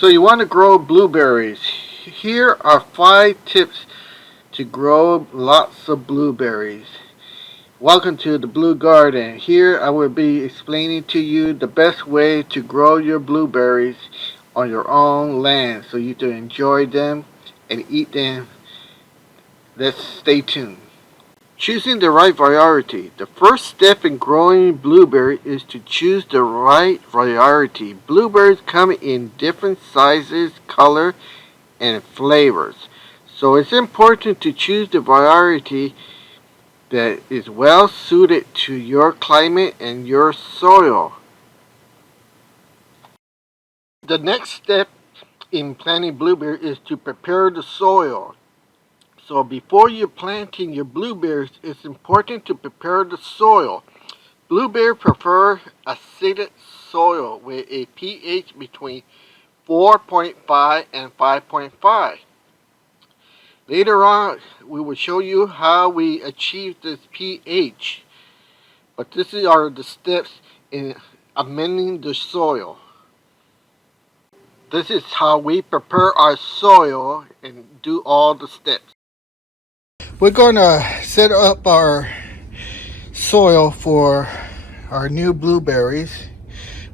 So you want to grow blueberries. Here are 5 tips to grow lots of blueberries. Welcome to the Blue Garden. Here I will be explaining to you the best way to grow your blueberries on your own land so you can enjoy them and eat them. Let's stay tuned. Choosing the right variety. The first step in growing blueberry is to choose the right variety. Blueberries come in different sizes, color, and flavors. So it's important to choose the variety that is well suited to your climate and your soil. The next step in planting blueberry is to prepare the soil. So before you're planting your blueberries, it's important to prepare the soil. Blueberries prefer acidic soil with a pH between 4.5 and 5.5. Later on, we will show you how we achieve this pH. But these are the steps in amending the soil. This is how we prepare our soil and do all the steps. We're going to set up our soil for our new blueberries.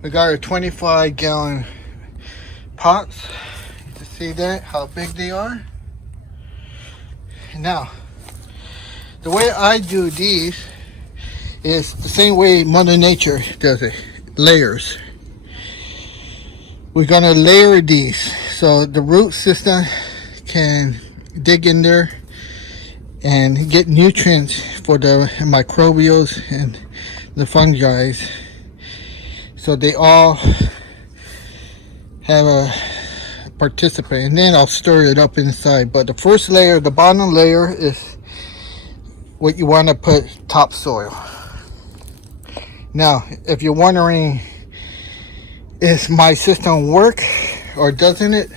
We got our 25-gallon pots. You can see that, how big they are. Now, the way I do these is the same way Mother Nature does it, layers. We're going to layer these so the root system can dig in there and get nutrients for the microbials and the fungi, so they all have a participate. And then I'll stir it up inside. But the first layer, the bottom layer, is what you want to put topsoil. Now, if you're wondering, is my system work or doesn't it?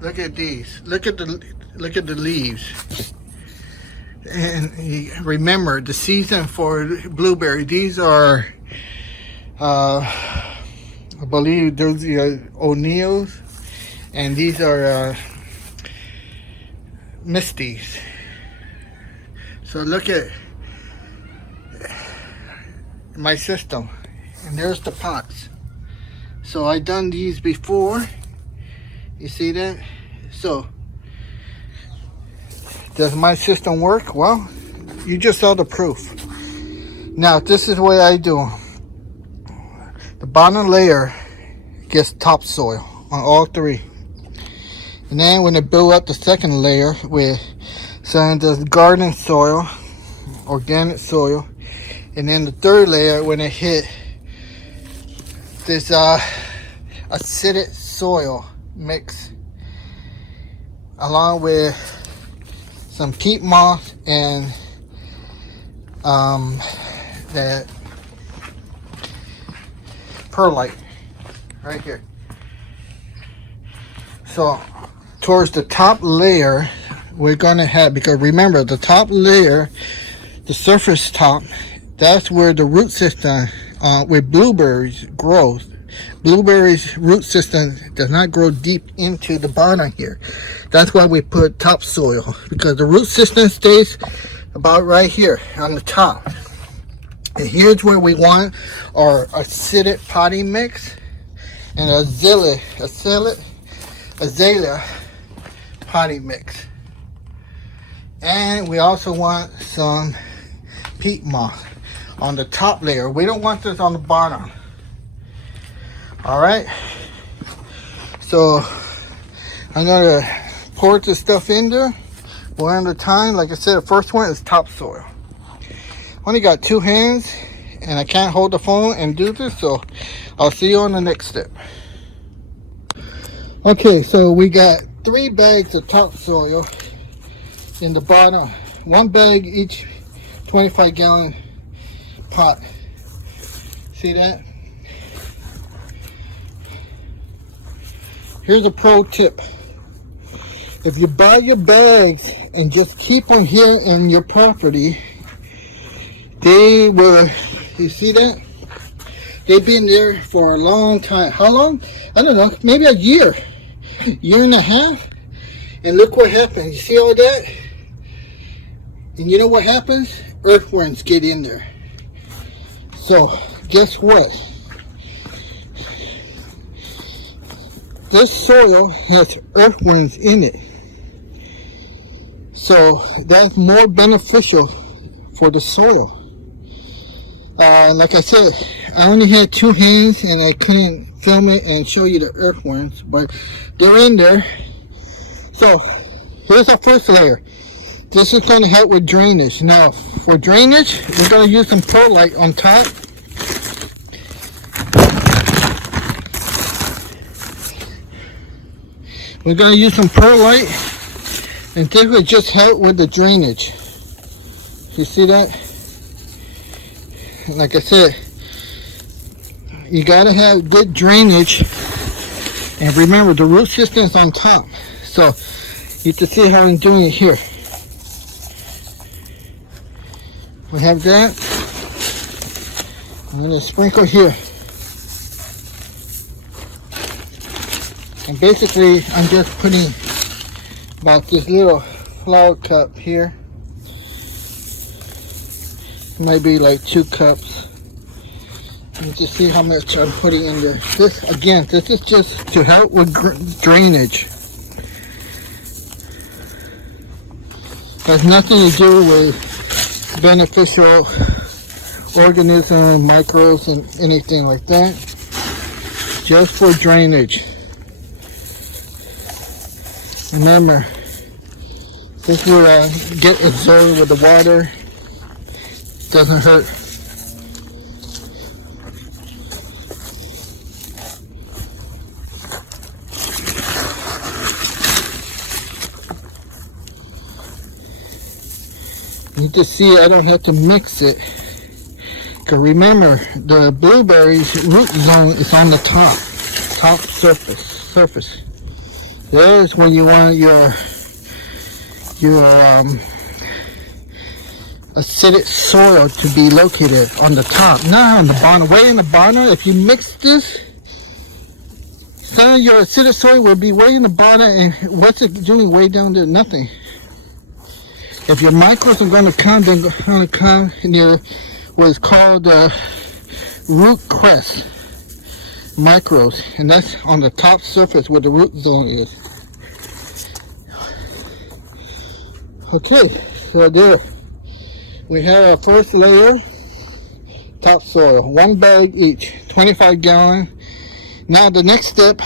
Look at these. Look at the leaves. And remember, the season for blueberry, these are I believe those are O'Neill's, and these are Misty's. So look at my system, and there's the pots. So I done these before. You see that? So does my system work? Well, you just saw the proof. Now this is what I do. The bottom layer gets topsoil on all 3. And then when I build up the second layer with some of the garden soil, organic soil, and then the third layer when I hit this acidic soil mix along with some peat moss and that perlite right here. So towards the top layer we're gonna have, because remember the top layer, the surface top, that's where the root system with blueberries grows. Blueberries root system does not grow deep into the bottom here. That's why we put topsoil, because the root system stays about right here on the top. And here's where we want our acidic potting mix and azalea potting mix. And we also want some peat moss on the top layer. We don't want this on the bottom. All right, so I'm gonna pour this stuff in there one at a time. Like I said, the first one is topsoil. Only got 2 hands and I can't hold the phone and do this, so I'll see you on the next step. Okay, so we got 3 bags of topsoil in the bottom, 1 bag each 25-gallon pot. See that? Here's a pro tip. If you buy your bags and just keep them here in your property, they will, you see that? They've been there for a long time. How long? I don't know. Maybe a year and a half. And look what happened. You see all that? And you know what happens? Earthworms get in there. So guess what? This soil has earthworms in it. So that's more beneficial for the soil. Like I said, I only had 2 hands and I couldn't film it and show you the earthworms, but they're in there. So here's our first layer. This is going to help with drainage. Now for drainage, we're going to use some perlite on top. We're going to use some perlite, and this will just help with the drainage. You see that? Like I said, you gotta have good drainage, and remember the root system is on top. So you can see how I'm doing it here. We have that. I'm gonna sprinkle here, and basically I'm just putting about this little flower cup here. Might be like 2 cups. You can see how much I'm putting in there. This is just to help with drainage. Has nothing to do with beneficial organisms, microbes, and anything like that. Just for drainage. Remember, this will get absorbed with the water. Doesn't hurt. You can see I don't have to mix it. Because remember, the blueberries root zone is on the top surface. There's where you want your acidic soil to be located, on the top, not on the bottom. Way in the bottom, if you mix this, some of your acidic soil will be way in the bottom, and what's it doing way down there? Nothing. If your microbes are going to come, they're going to come near what is called root crest microbes, and that's on the top surface where the root zone is. Okay, so there. We have our first layer, topsoil, 1 bag each, 25 gallon. Now the next step,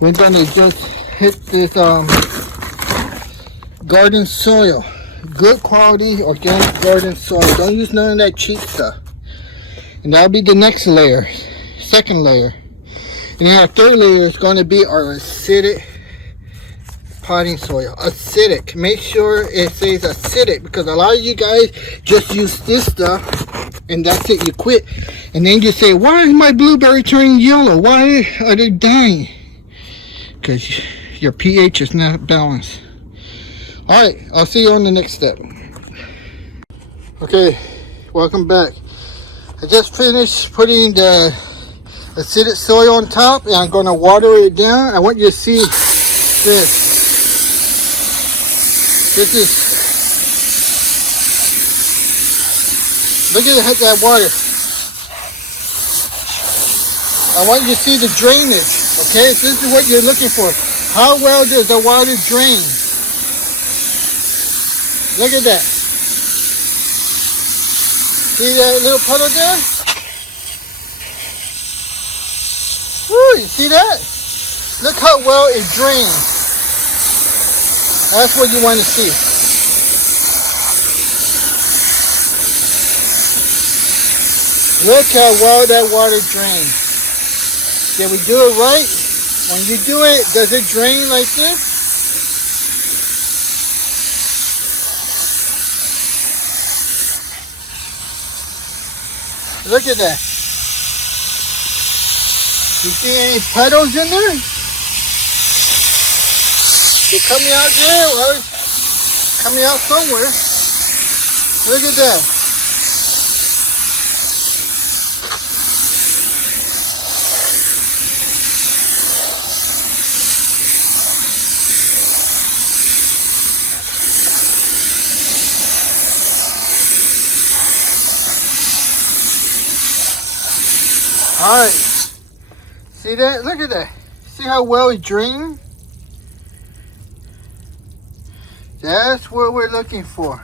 we're gonna just hit this garden soil, good quality organic garden soil. Don't use none of that cheap stuff. And that'll be the next layer, second layer. And then our third layer is going to be our acidic potting soil. Acidic. Make sure it says acidic, because a lot of you guys just use this stuff and that's it. You quit, and then you say, why is my blueberry turning yellow? Why are they dying? Because your pH is not balanced. Alright, I'll see you on the next step. Okay, welcome back. I just finished putting the acidic soil on top, and I'm going to water it down. I want you to see this. This is, look at that water. I want you to see the drainage, okay? This is what you're looking for. How well does the water drain? Look at that. See that little puddle there? Woo, you see that? Look how well it drains. That's what you want to see. Look how well that water drains. Did we do it right? When you do it, does it drain like this? Look at that. You see any puddles in there? They're coming out there, or coming out somewhere. Look at that. Alright, see that? Look at that. See how well it's draining? That's what we're looking for.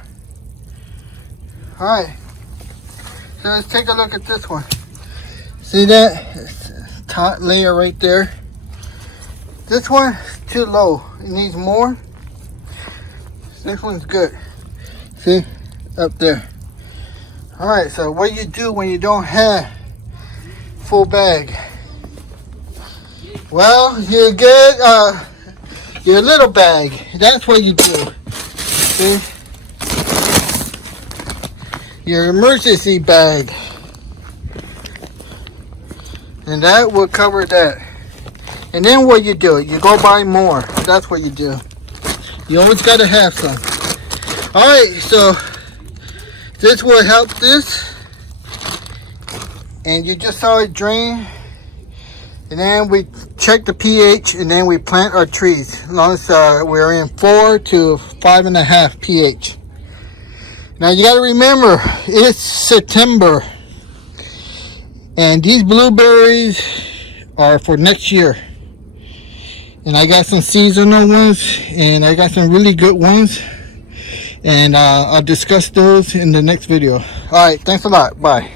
Alright, so let's take a look at this one. See that? Top layer right there. This one is too low. It needs more. This one's good. See? Up there. Alright, so what you do when you don't have full bag? Well, you get your little bag. That's what you do. See? Your emergency bag. And that will cover that. And then what you do? You go buy more. That's what you do. You always got to have some. Alright, so this will help this. And you just saw it drain. And then we check the pH and then we plant our trees. As long as we're in 4 to 5.5 pH. Now you got to remember, it's September. And these blueberries are for next year. And I got some seasonal ones and I got some really good ones. And I'll discuss those in the next video. Alright, thanks a lot. Bye.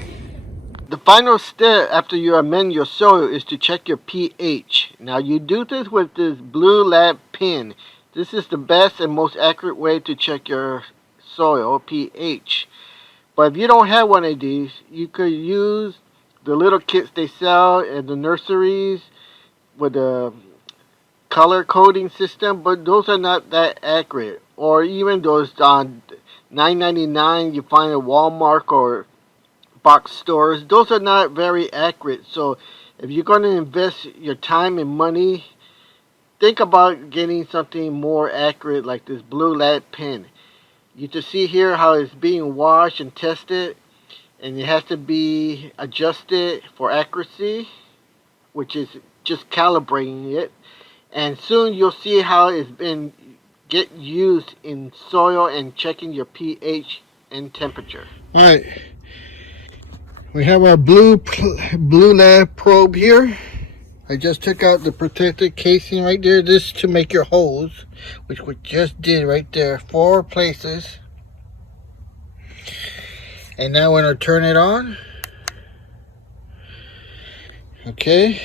The final step after you amend your soil is to check your pH. Now you do this with this blue lab pen. This is the best and most accurate way to check your soil pH. But if you don't have one of these, you could use the little kits they sell at the nurseries with the color coding system, but those are not that accurate. Or even those $9.99 you find at Walmart or box stores, those are not very accurate. So if you're going to invest your time and money, think about getting something more accurate like this blue lab pen. You can see here how it's being washed and tested, and it has to be adjusted for accuracy, which is just calibrating it. And soon you'll see how it's been get used in soil and checking your pH and temperature. All right. We have our blue lab probe here. I just took out the protected casing right there. This to make your holes, which we just did right there. 4 places. And now we're going to turn it on. Okay.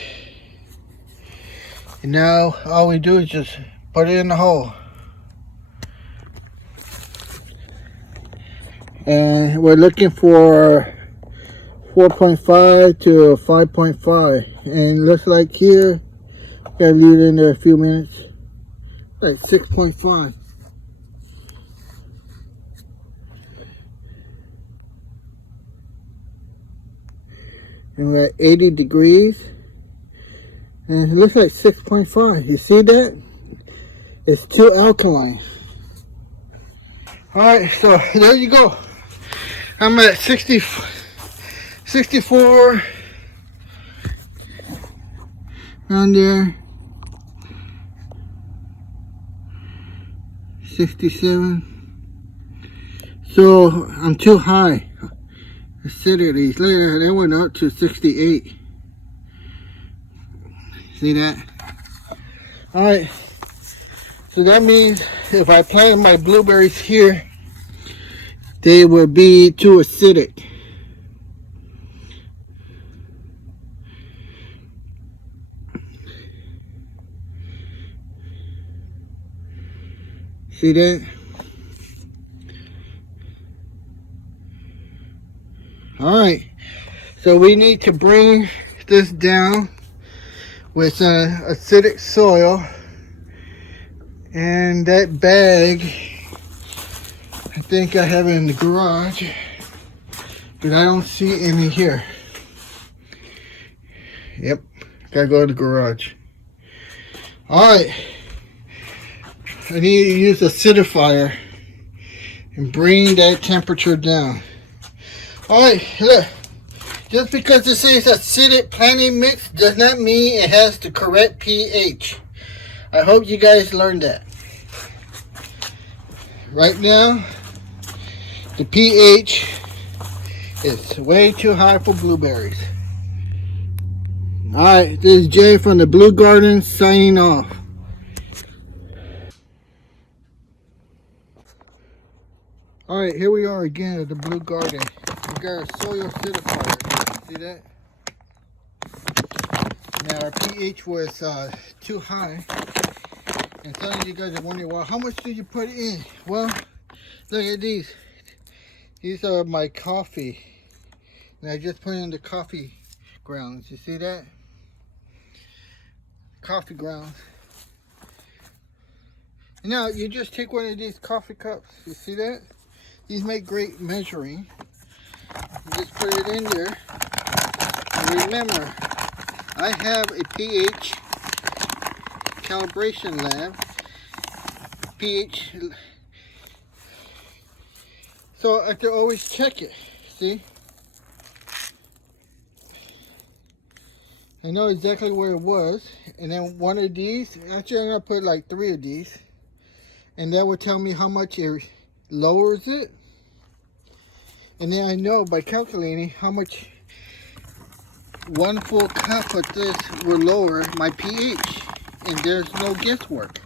And now all we do is just put it in the hole. And we're looking for 4.5 to 5.5, and looks like here gotta leave it in there a few minutes, like 6.5. And we're at 80 degrees, and it looks like 6.5. You see that? It's too alkaline. All right, so there you go. I'm at 64 around there, 67. So I'm too high. Acidity, look at that, that went up to 68. See that? Alright, so that means if I plant my blueberries here, they will be too acidic. See that? Alright, so we need to bring this down with acidic soil, and that bag I think I have it in the garage, but I don't see any here. Yep, gotta go to the garage. Alright, I need to use acidifier and bring that temperature down. Alright, look, just because it says acidic planting mix does not mean it has the correct pH. I hope you guys learned that. Right now, the pH is way too high for blueberries. Alright, this is Jay from the Blue Garden signing off. Alright, here we are again at the Blue Garden. We got a soil acidifier. See that? Now our pH was too high. And some of you guys are wondering, well, how much did you put in? Well, look at these. These are my coffee. And I just put in the coffee grounds. You see that? Coffee grounds. Now you just take one of these coffee cups. You see that? These make great measuring. You just put it in there. And remember, I have a pH calibration lab. pH. So I have to always check it. See? I know exactly where it was. And then one of these, actually I'm going to put like 3 of these. And that will tell me how much it lowers it. And then I know by calculating how much 1 full cup of this will lower my pH. And there's no guesswork.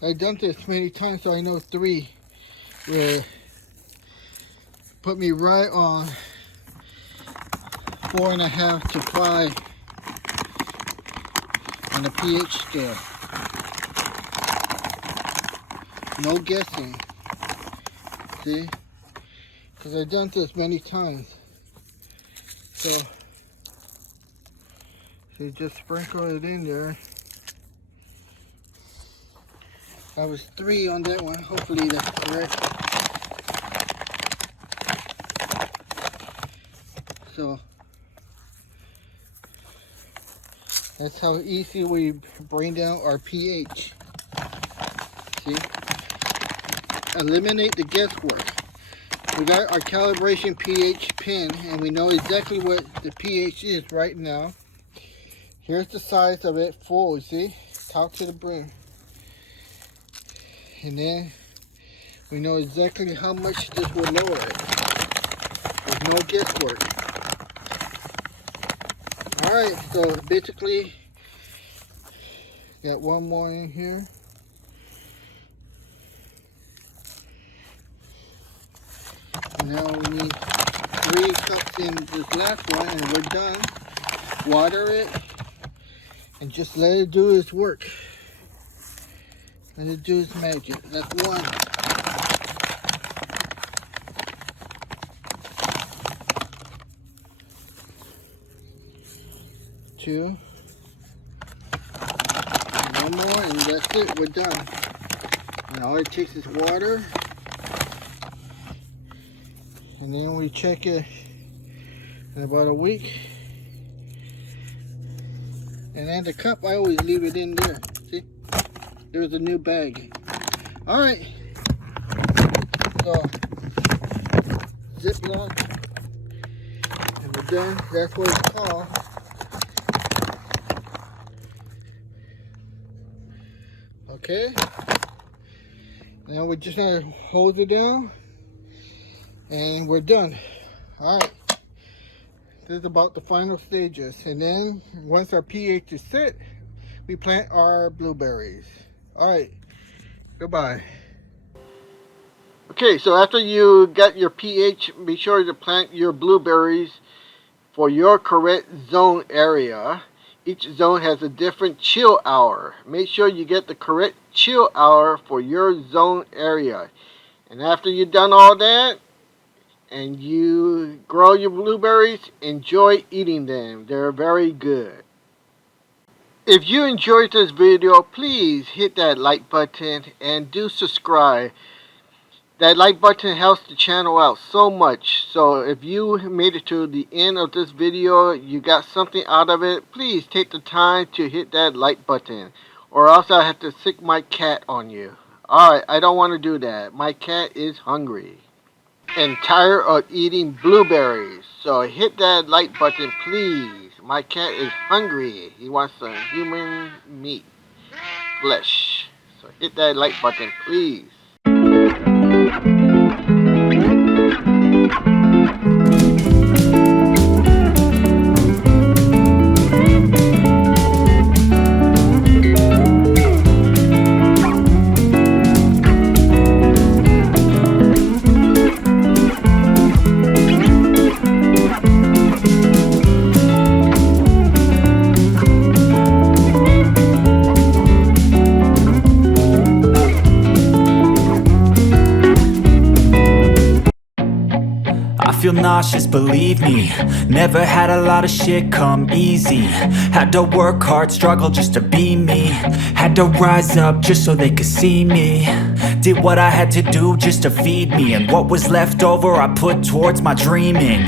I've done this many times, so I know 3 will put me right on 4.5 to 5 on the pH scale. No guessing. See? Because I've done this many times. So you just sprinkle it in there. I was 3 on that one. Hopefully that's correct. So that's how easy we bring down our pH. See? Eliminate the guesswork. We got our calibration pH pin and we know exactly what the pH is right now. Here's the size of it full, see? Top to the brim. And then we know exactly how much this will lower it. There's no guesswork. Alright, so basically got one more in here. Now we need 3 cups in this last one and we're done. Water it and just let it do its work. Let it do its magic. That's 1. 2. 1 more and that's it. We're done. And all it takes is water. And then we check it in about a week. And then the cup, I always leave it in there. See? There's a new bag. Alright. So, Ziploc. And we're done. That's what it's called. Okay. Now we're just going to hose it down. And we're done. Alright. This is about the final stages. And then once our pH is set, we plant our blueberries. Alright. Goodbye. Okay, so after you get your pH, be sure to plant your blueberries for your correct zone area. Each zone has a different chill hour. Make sure you get the correct chill hour for your zone area. And after you've done all that, and you grow your blueberries, enjoy eating them. They're very good. If you enjoyed this video, please hit that like button and do subscribe. That like button helps the channel out so much. So if you made it to the end of this video, you got something out of it, please take the time to hit that like button. Or else I have to sick my cat on you. Alright, I don't want to do that. My cat is hungry and tired of eating blueberries. So hit that like button, please. My cat is hungry. He wants some human meat, flesh. So hit that like button, please. feel nauseous, believe me. Never had a lot of shit come easy. Had to work hard, struggle just to be me. Had to rise up just so they could see me. Did what I had to do just to feed me, and what was left over I put towards my dreaming.